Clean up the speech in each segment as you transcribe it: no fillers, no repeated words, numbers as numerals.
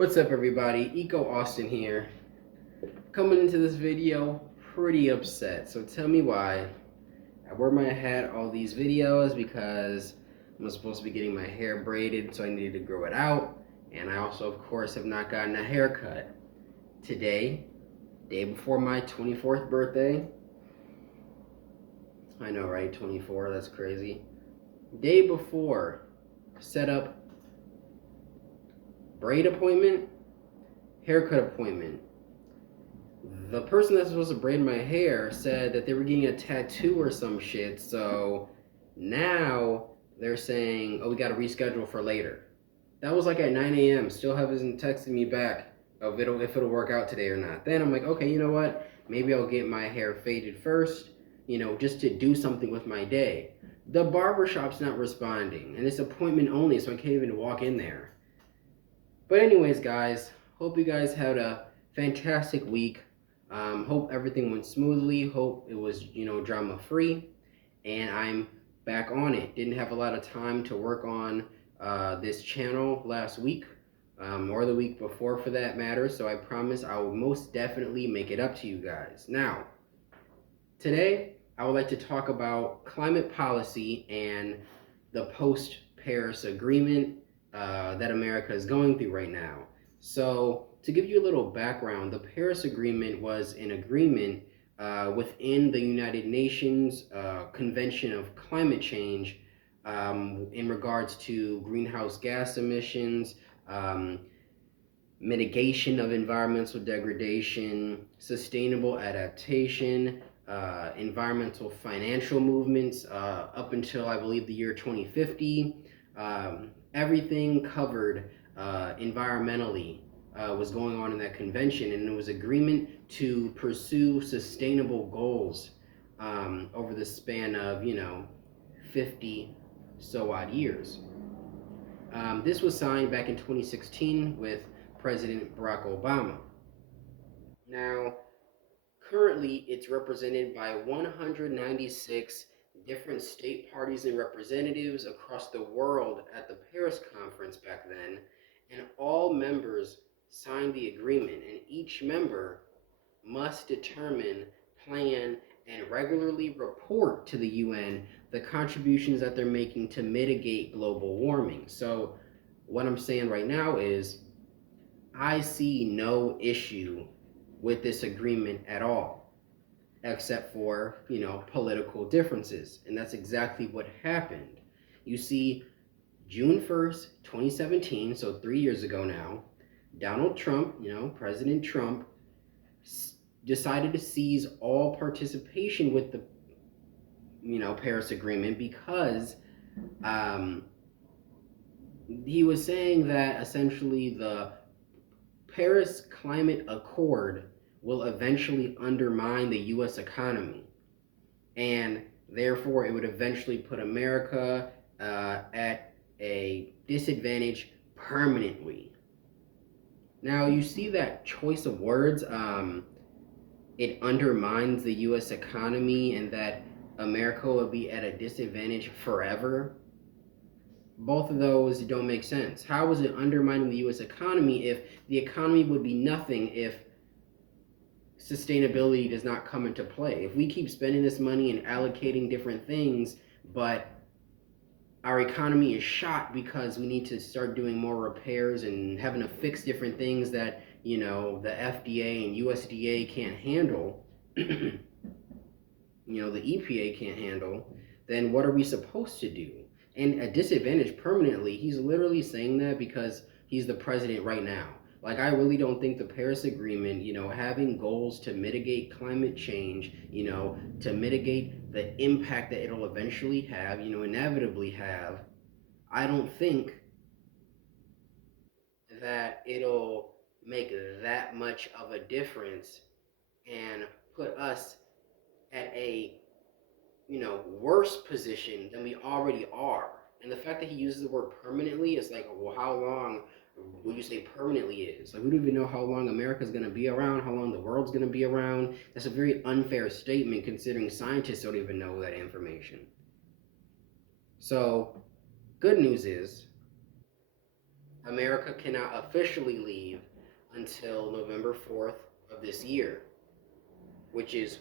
What's up, everybody? Eco Austin here. Coming into this video pretty upset. So tell me why. I wear my hat all these videos because I'm supposed to be getting my hair braided, so I needed to grow it out. And I also, of course, have not gotten a haircut. Today, day before my 24th birthday. I know, right? 24, that's crazy. Day before, set up braid appointment, haircut appointment. The person that's supposed to braid my hair said that they were getting a tattoo or some shit, so now they're saying, oh, we gotta reschedule for later. That was like at 9 a.m. Still haven't texted me back of if it'll work out today or not. Then I'm like, okay, you know what? Maybe I'll get my hair faded first, just to do something with my day. The barbershop's not responding, and it's appointment only, so I can't even walk in there. But anyways, guys, hope you guys had a fantastic week. Hope everything went smoothly. Hope it was, drama free. And I'm back on it. Didn't have a lot of time to work on this channel last week, or the week before for that matter. So I promise I will most definitely make it up to you guys. Now, today I would like to talk about climate policy and the post-Paris Agreement that America is going through right now. So, to give you a little background, the Paris Agreement was an agreement within the United Nations Convention of Climate Change in regards to greenhouse gas emissions, mitigation of environmental degradation, sustainable adaptation, environmental financial movements up until I believe the year 2050. Everything covered environmentally was going on in that convention, and it was agreement to pursue sustainable goals over the span of 50 so odd years. This was signed back in 2016 with President Barack Obama. Now, currently, it's represented by 196 different state parties and representatives across the world at the Paris Conference back then, and all members signed the agreement, and each member must determine, plan, and regularly report to the UN the contributions that they're making to mitigate global warming. So, what I'm saying right now is I see no issue with this agreement at all, except for, political differences. And that's exactly what happened. You see, June 1st, 2017, so 3 years ago now, Donald Trump, President Trump, decided to seize all participation with the, Paris Agreement because he was saying that essentially the Paris Climate Accord will eventually undermine the U.S. economy, and therefore it would eventually put America at a disadvantage permanently. Now, you see that choice of words, it undermines the U.S. economy and that America will be at a disadvantage forever. Both of those don't make sense. How is it undermining the U.S. economy if the economy would be nothing if sustainability does not come into play? If we keep spending this money and allocating different things, but our economy is shot because we need to start doing more repairs and having to fix different things that, the FDA and USDA can't handle, the EPA can't handle, then what are we supposed to do? And a disadvantage permanently, he's literally saying that because he's the president right now. Like, I really don't think the Paris Agreement, having goals to mitigate climate change, to mitigate the impact that it'll eventually have, inevitably have, I don't think that it'll make that much of a difference and put us at a worse position than we already are. And the fact that he uses the word permanently is like, well, how long would you say permanently is? Like, we don't even know how long America's going to be around, how long the world's going to be around. That's a very unfair statement considering scientists don't even know that information. So, good news is America cannot officially leave until November 4th of this year, which is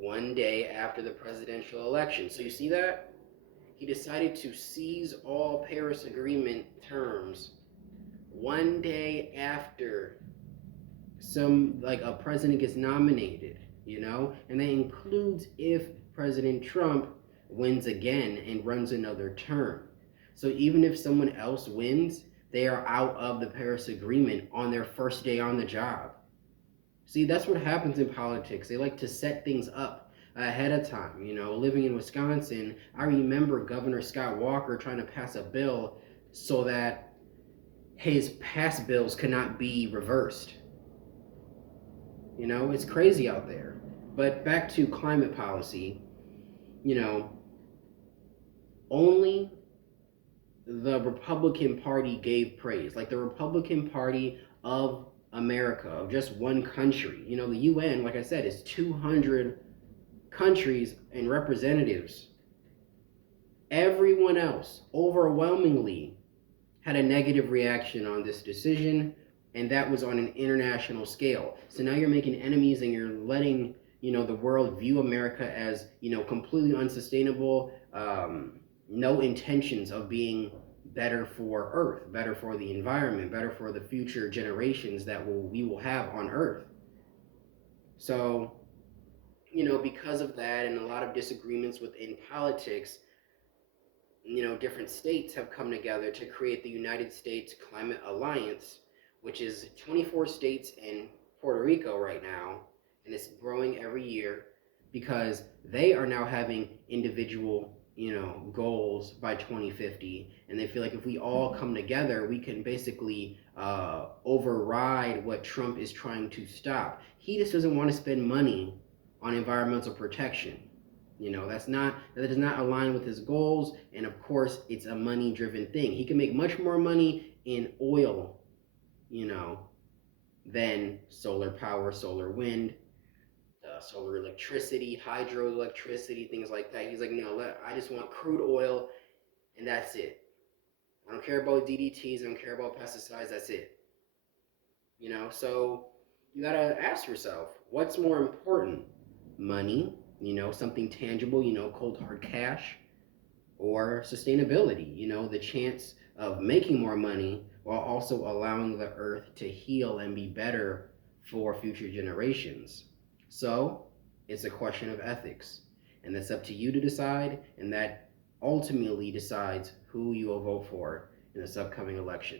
one day after the presidential election. So you see that? He decided to seize all Paris Agreement terms one day after a president gets nominated, and that includes if President Trump wins again and runs another term. So even if someone else wins, they are out of the Paris Agreement on their first day on the job. See, that's what happens in politics. They like to set things up ahead of time. Living in Wisconsin, I remember Governor Scott Walker trying to pass a bill so that his past bills could not be reversed. It's crazy out there. But back to climate policy, only the Republican Party gave praise. Like the Republican Party of America, of just one country. The UN, like I said, is 200 countries and representatives. Everyone else, overwhelmingly, had a negative reaction on this decision, and that was on an international scale. So now you're making enemies and you're letting, the world view America as, completely unsustainable, no intentions of being better for Earth, better for the environment, better for the future generations that we will have on Earth. So, because of that and a lot of disagreements within politics, different states have come together to create the United States Climate Alliance, which is 24 states and Puerto Rico right now, and it's growing every year because they are now having individual goals by 2050, and they feel like if we all come together, we can basically override what Trump is trying to stop. He just doesn't want to spend money on environmental protection. That does not align with his goals, and of course, it's a money-driven thing. He can make much more money in oil, than solar power, solar wind, solar electricity, hydroelectricity, things like that. He's like, no, I just want crude oil, and that's it. I don't care about DDTs, I don't care about pesticides, that's it. So you gotta ask yourself, what's more important? Money, something tangible, cold hard cash, or sustainability, the chance of making more money while also allowing the earth to heal and be better for future generations. So it's a question of ethics, and that's up to you to decide, and that ultimately decides who you will vote for in this upcoming election.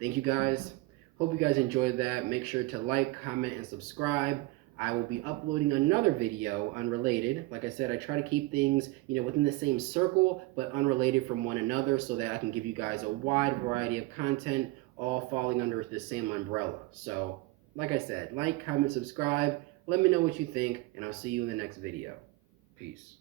Thank you guys. Hope you guys enjoyed that. Make sure to like, comment, and subscribe. I will be uploading another video unrelated. Like I said, I try to keep things, within the same circle, but unrelated from one another so that I can give you guys a wide variety of content, all falling under the same umbrella. So, like I said, like, comment, subscribe. Let me know what you think, and I'll see you in the next video. Peace.